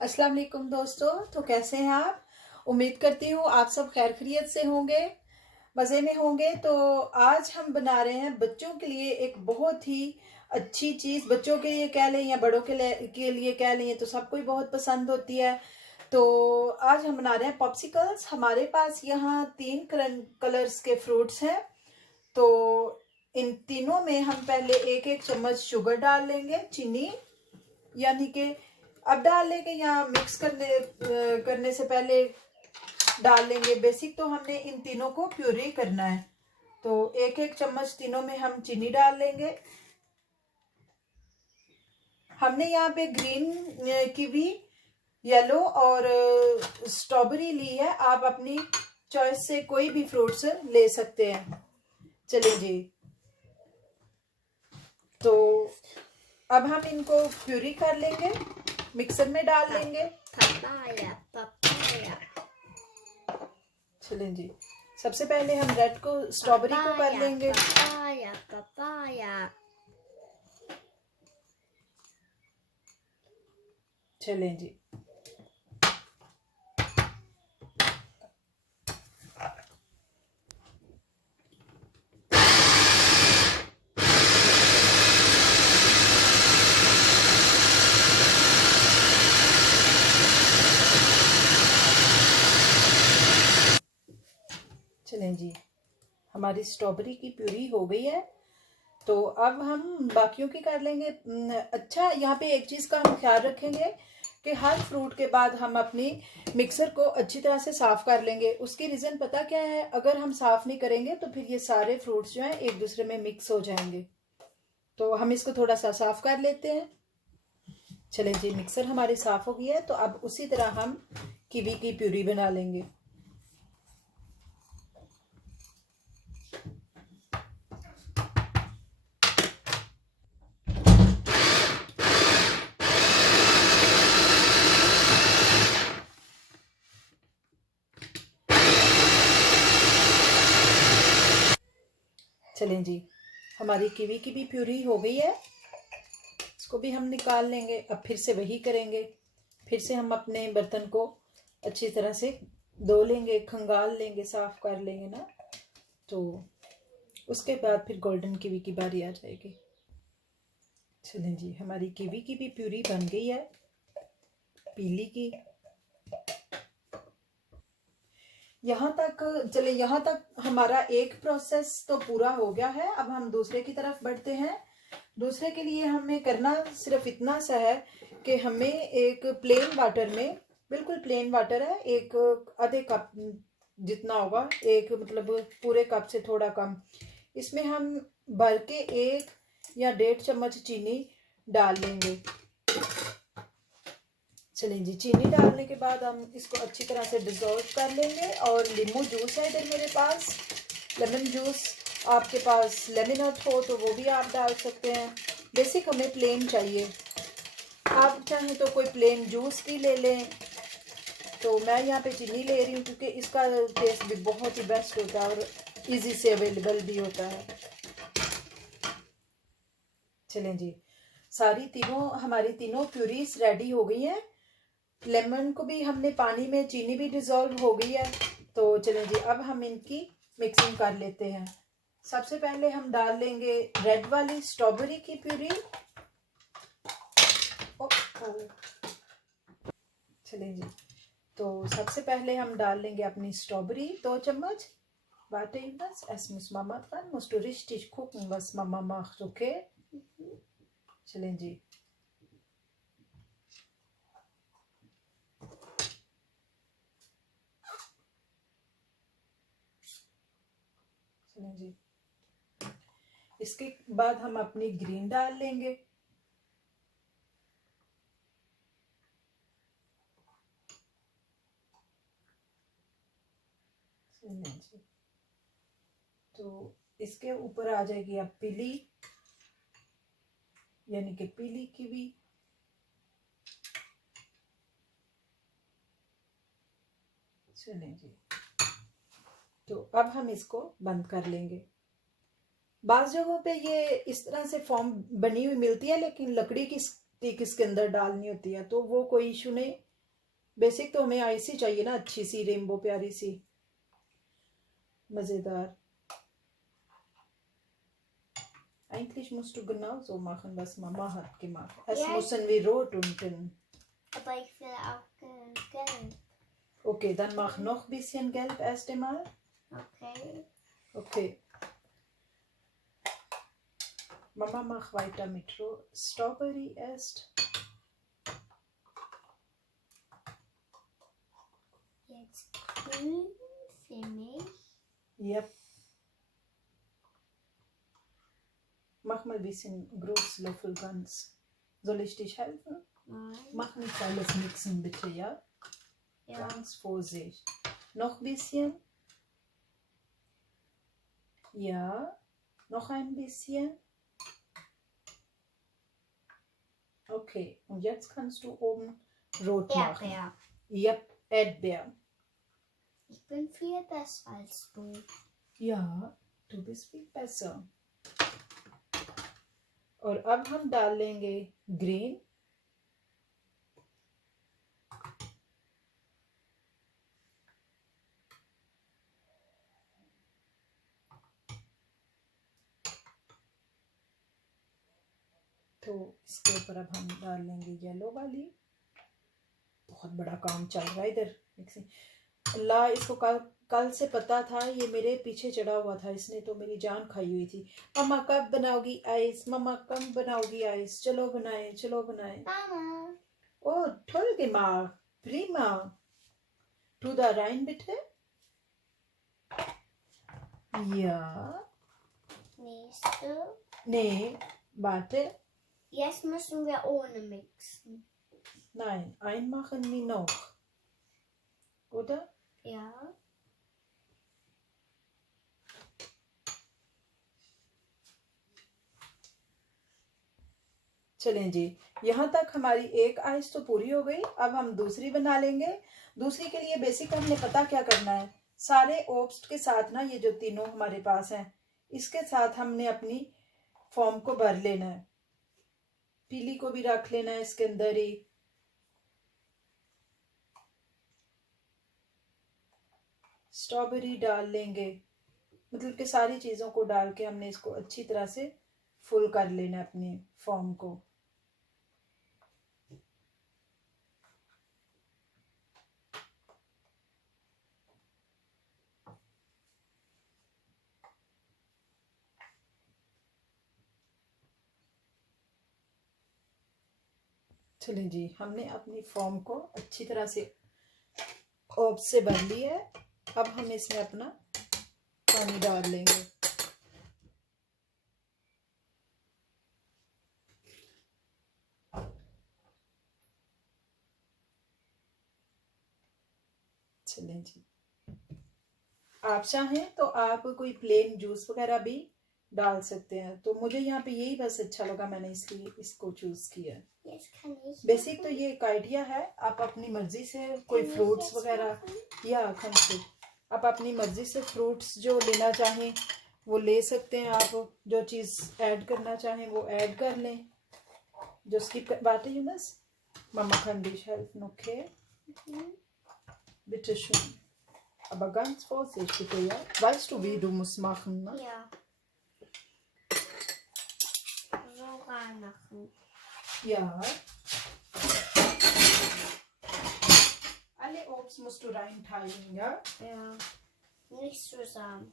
अस्सलाम वालेकुम दोस्तों। तो कैसे हैं आप? उम्मीद करती हूँ आप सब खैर खैरियत से होंगे, मज़े में होंगे। तो आज हम बना रहे हैं बच्चों के लिए एक बहुत ही अच्छी चीज़। बच्चों के लिए कह लें या बड़ों के लिए कह लें, तो सबको ही बहुत पसंद होती है। तो आज हम बना रहे हैं पॉप्सिकल्स। हमारे पास यहाँ 3 कलर्स के फ्रूट्स हैं। तो इन तीनों में हम पहले एक एक चम्मच शुगर डाल लेंगे, चीनी, यानी कि अब डाल लेंगे या मिक्स करने से पहले डाल लेंगे। बेसिक तो हमने इन तीनों को प्यूरी करना है। तो एक एक चम्मच तीनों में हम चीनी डाल लेंगे। हमने यहाँ पे ग्रीन कीवी, येलो और स्ट्रॉबेरी ली है। आप अपनी चॉइस से कोई भी फ्रूट्स ले सकते हैं। चलिए जी, तो अब हम इनको प्यूरी कर लेंगे, मिक्सर में डाल लेंगे। Papaya papaya. चलें जी, सबसे पहले हम रेड को, स्ट्रॉबेरी को कर लेंगे। Papaya papaya. चलें जी, चलें जी, हमारी स्ट्रॉबेरी की प्यूरी हो गई है। तो अब हम बाकियों की कर लेंगे। अच्छा, यहाँ पे एक चीज़ का हम ख्याल रखेंगे कि हर फ्रूट के बाद हम अपनी मिक्सर को अच्छी तरह से साफ कर लेंगे। उसकी रीज़न पता क्या है? अगर हम साफ नहीं करेंगे तो फिर ये सारे फ्रूट्स जो हैं एक दूसरे में मिक्स हो जाएंगे। तो हम इसको थोड़ा सा साफ कर लेते हैं। चलें जी, मिक्सर हमारी साफ हो गई है। तो अब उसी तरह हम कीवी की प्यूरी बना लेंगे। चलें जी, हमारी कीवी की भी प्यूरी हो गई है। इसको भी हम निकाल लेंगे। अब फिर से वही करेंगे। फिर से हम अपने बर्तन को अच्छी तरह से धो लेंगे, खंगाल लेंगे, साफ कर लेंगे ना। तो उसके बाद फिर गोल्डन कीवी की बारी आ जाएगी। चलें जी, हमारी कीवी की भी प्यूरी बन गई है, पीली की। यहाँ तक चले, यहाँ तक हमारा एक प्रोसेस तो पूरा हो गया है। अब हम दूसरे की तरफ बढ़ते हैं। दूसरे के लिए हमें करना सिर्फ इतना सा है कि हमें एक प्लेन वाटर में, बिल्कुल प्लेन वाटर है, एक आधे कप जितना होगा, एक मतलब पूरे कप से थोड़ा कम, इसमें हम भर के 1 या 1.5 चम्मच चीनी डाल लेंगे। चलें जी, चीनी डालने के बाद हम इसको अच्छी तरह से डिज़ोल्व कर लेंगे। और नींबू जूस है इधर मेरे पास, लेमन जूस। आपके पास लेमनट हो तो वो भी आप डाल सकते हैं। बेसिक हमें प्लेन चाहिए। आप चाहें तो कोई प्लेन जूस भी ले लें। तो मैं यहाँ पे चीनी ले रही हूँ क्योंकि इसका टेस्ट भी बहुत ही बेस्ट होता है और इजी से अवेलेबल भी होता है। चलें जी, हमारी तीनों प्यूरीज रेडी हो गई हैं। लेमन को भी हमने पानी में, चीनी भी डिज़ोल्व हो गई है। तो चलें जी, अब हम इनकी मिक्सिंग कर लेते हैं। सबसे पहले हम डाल लेंगे रेड वाली स्ट्रॉबेरी की प्यूरी। चलें जी, तो सबसे पहले हम डाल लेंगे अपनी स्ट्रॉबेरी 2 चम्मच। Warte ich das? Es muss Mama dran. Musst du richtig gucken, was Mama macht, okay? चलें जी, चलें जी, इसके बाद हम अपनी ग्रीन डाल लेंगे। चलें जी, तो इसके ऊपर आ जाएगी अब पीली, यानी कि पीली कीवी। चलें जी, तो अब हम इसको बंद कर लेंगे। बाज़ जगहों पे ये इस तरह से फॉर्म बनी हुई मिलती है, लेकिन लकड़ी की स्टिक इसके अंदर डालनी होती है, तो वो कोई इशू नहीं। बेसिक तो हमें ऐसी चाहिए ना, अच्छी सी रेनबो, प्यारी सी, मजेदार. Eigentlich musst du genauso machen, was Mama hat gemacht. Es Ja. müssen wir rot unten. Aber ich will auch gelb. Okay, dann mach noch ein bisschen gelb erst einmal. Okay. Okay. Mama, mach weiter mit Strawberry erst. Jetzt grün für mich. Yep. Mach mal ein bisschen Großlöffel ganz. Soll ich dich helfen? Nein. Mach nicht alles mixen, bitte, ja? Ja. Ganz Vorsicht. Noch ein bisschen. Ja. Noch ein bisschen. Okay. Und jetzt kannst du oben rot machen. Erdbeer. Yep, Erdbeer. Ich bin viel besser als du. Ja, du bist viel besser. और अब हम डाल लेंगे green. तो इसके ऊपर अब हम डाल लेंगे येलो वाली. बहुत बड़ा काम चल रहा है इधर. अल्लाह, इसको कल से पता था, ये मेरे पीछे चढ़ा हुआ था, इसने तो मेरी जान खाई हुई थी. मम्मा कब बनाओगी आइस, मम्मा कब बनाओगी आइस, चलो बनाए, चलो बनाए. Mama. Oh, toll gemacht. Prima. Tu da rein, bitte. Ja. Nächste. Nee, warte. Jetzt müssen wir ohne mixen. Nein, einmachen wir noch. Oder? Ja. चलें जी, यहाँ तक हमारी एक आइस तो पूरी हो गई. अब हम दूसरी बना लेंगे. दूसरी के लिए बेसिक हमने पता क्या करना है. सारे ओट्स के साथ ना, ये जो तीनों हमारे पास हैं, इसके साथ हमने अपनी फॉर्म को भर लेना है. पीली को भी रख लेना है इसके अंदर ही. स्ट्रॉबेरी डाल लेंगे. मतलब कि सारी चीज़ों को डाल के हमने इसको अच्छी तरह से फुल कर लेना है अपनी फॉर्म को. चलें जी, हमने अपनी फॉर्म को अच्छी तरह से ओट्स से भर लिया है. अब हम इसमें अपना पानी डाल लेंगे. चलें जी, आप चाहें तो आप कोई प्लेन जूस वगैरह भी डाल सकते हैं. तो मुझे यहाँ पे यही बस अच्छा लगा, मैंने इसलिए इसको चूज किया. Jetzt kann ich. बेसिक तो ये एक आइडिया है. आप अपनी मर्जी से कोई फ्रूट्स वगैरह, या आप अपनी मर्जी से फ्रूट्स जो लेना चाहें वो ले सकते हैं. आप जो चीज़ ऐड करना चाहें वो ऐड कर लें. जो स्किप कर, warte Jonas, Mama kann dich helfen, okay? Bitte schön. Aber ganz vorsichtig, ja? Weißt du, wie du musst machen, ne? Ja. So reinmachen. Ja. Alle Obst musst du reinteilen, ja? Ja. Nicht zusammen.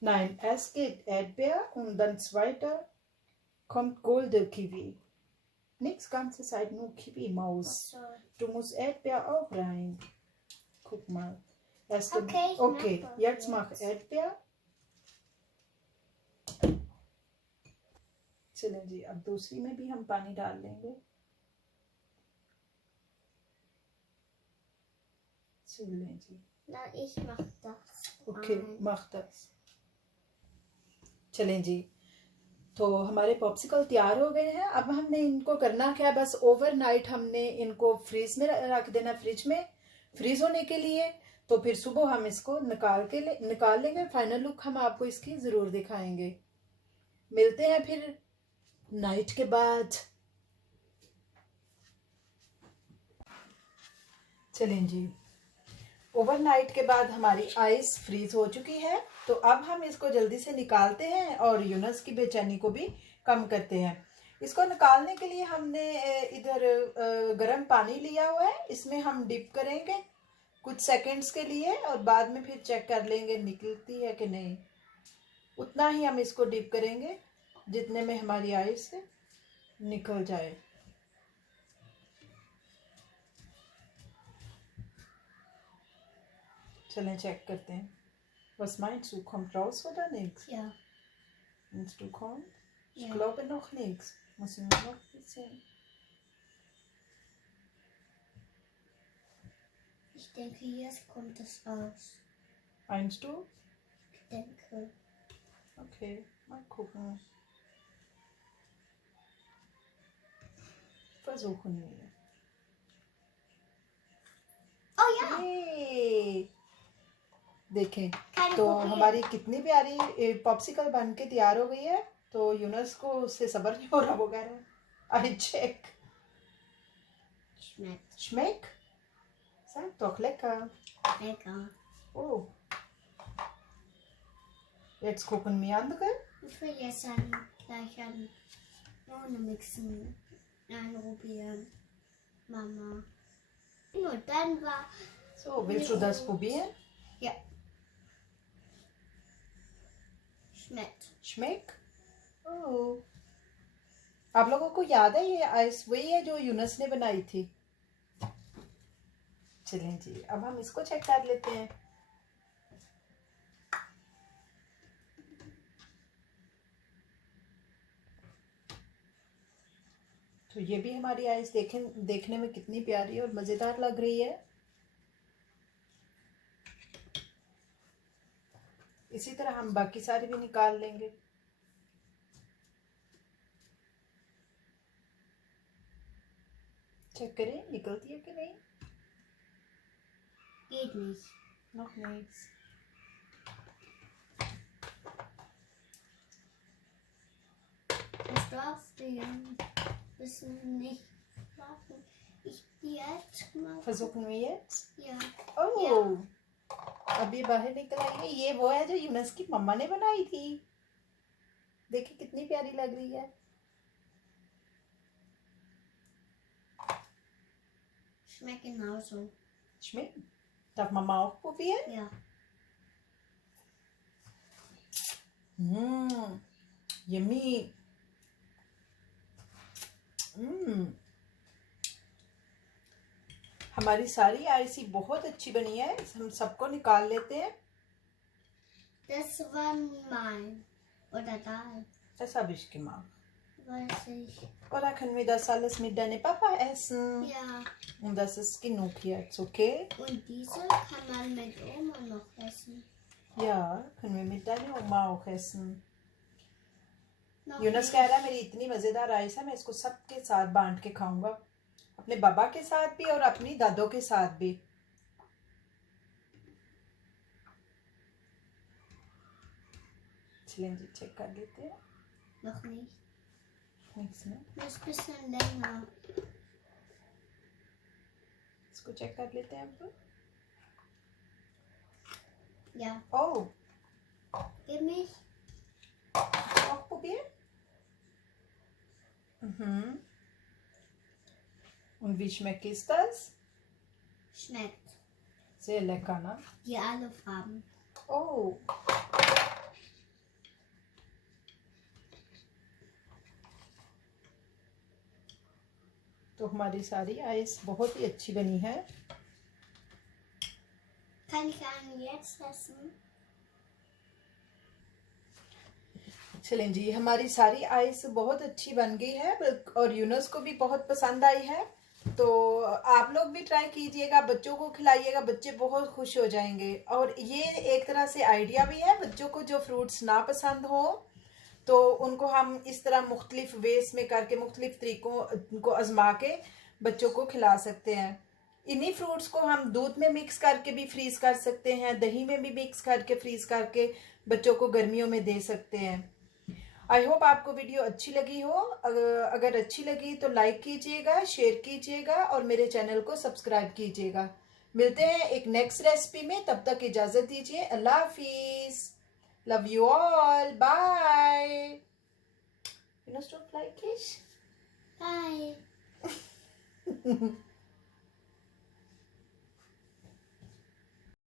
Nein, erst geht Erdbeer und dann zweiter kommt Golden Kiwi. Nichts ganze Zeit nur Kiwi-Maus. So. Du musst Erdbeer auch rein. Guck mal. Erst Okay, ich okay, mach das jetzt mach jetzt. Erdbeer. चलें जी, अब दूसरी में भी हम पानी डाल लेंगे. चलें जी. Na, ich mach das. Okay, rein. मख das. चलें जी, तो हमारे पॉप्सिकल तैयार हो गए हैं. अब हमने इनको करना क्या है, बस ओवरनाइट हमने इनको फ्रीज में रख देना, फ्रिज में फ्रीज होने के लिए. तो फिर सुबह हम इसको निकाल लेंगे. फाइनल लुक हम आपको इसकी ज़रूर दिखाएंगे. मिलते हैं फिर नाइट के बाद. चलें जी, ओवरनाइट के बाद हमारी आइस फ्रीज हो चुकी है। तो अब हम इसको जल्दी से निकालते हैं और यूनस की बेचैनी को भी कम करते हैं। इसको निकालने के लिए हमने इधर गर्म पानी लिया हुआ है, इसमें हम डिप करेंगे कुछ सेकंड्स के लिए और बाद में फिर चेक कर लेंगे निकलती है कि नहीं। उतना ही हम इसको डिप करेंगे जितने में हमारी आइस निकल जाए। चलें चेक करते हैं। Was meinst du? Kommt raus oder nichts? Ja. Meinst du kommt? Ich Ja. glaube noch nichts. Muss ich noch ein bisschen. Ich denke, jetzt kommt es raus. Meinst du? Ich denke. Okay, mal gucken. Versuchen wir. Oh ja! ये देखें Keine तो Problem. हमारी कितनी प्यारी popsicle बन के तैयार हो गई है। तो यूनस को उससे सब्र नहीं हो रहा, वो कह रहा है आई चेक Schmeckt. schmeckt sag doch lecker Lecker. oh jetzt gucken wir andere Ich will jetzt dann gleich ohne Mixen einprobieren. Mama. Nur dann war. so willst du das probieren Ja. Schmeckt. schmeckt oh आप लोगों को याद है ये ice वही है जो यूनस ने बनाई थी। चलें जी, अब हम इसको चेक कर लेते हैं। तो ये भी हमारी आइस देखने में कितनी प्यारी और मजेदार लग रही है। इसी तरह हम बाकी सारी भी निकाल लेंगे। चेक करें निकलती है कि नहीं। Geht nicht. Noch nichts. Das darfst du ja müssen nicht warten. Ich jetzt mal. Versuchen wir jetzt? Ja. ओह अभी बाहर निकल आई है। ये वो है जो यूनस की मम्मा ने बनाई थी। देखिए कितनी प्यारी लग रही है। Schmeckt genauso. Schmeckt? Darf Mama auch probieren? Ja. Yummy. हमारी सारी आइसी बहुत अच्छी बनी है। हम सबको निकाल लेते हैं। Das war mein. Oder dein. Das habe ich gemacht. Weiß ich. Oder können wir das alles mit deinem Papa essen? Ja. Und das ist genug jetzt, okay? Und diese kann man mit Oma noch essen. Ja, können wir mit deiner Oma auch essen. Noch Yunus nicht. कह रहा है मेरी इतनी मजेदार ice है मैं इसको सबके साथ बांट के खाऊंगा, अपने बाबा के साथ भी और अपनी दादों के साथ भी। चलें जी चेक कर लेते हैं। Noch nicht. Nichts में Das ist ein bisschen länger. इसको चेक कर लेते हैं अब। Ja. Oh, Gib mich. auch probieren? Mhm. Und wie schmeckt ist das? Schmeckt. Sehr lecker, ne? Wie alle Farben. Oh. तो हमारी सारी आइस बहुत ही अच्छी बनी है। Kann ich einen jetzt essen? चलें जी, हमारी सारी आइस बहुत अच्छी बन गई है और यूनस को भी बहुत पसंद आई है। तो आप लोग भी ट्राई कीजिएगा, बच्चों को खिलाइएगा, बच्चे बहुत खुश हो जाएंगे। और ये एक तरह से आइडिया भी है, बच्चों को जो फ्रूट्स ना पसंद हो तो उनको हम इस तरह मुख्तलिफ वेज में करके मुख्तलिफ तरीकों को आजमा के बच्चों को खिला सकते हैं। इन्हीं फ्रूट्स को हम दूध में मिक्स करके भी फ्रीज कर सकते हैं, दही में भी मिक्स करके फ्रीज करके बच्चों को गर्मियों में दे सकते हैं। आई होप आपको वीडियो अच्छी लगी हो। अगर अच्छी लगी तो लाइक कीजिएगा, शेयर कीजिएगा और मेरे चैनल को सब्सक्राइब कीजिएगा। मिलते हैं एक नेक्स्ट रेसिपी में, तब तक इजाजत दीजिए। अल्लाह हाफिज। Love you all, bye. You know, stop like fish. Bye.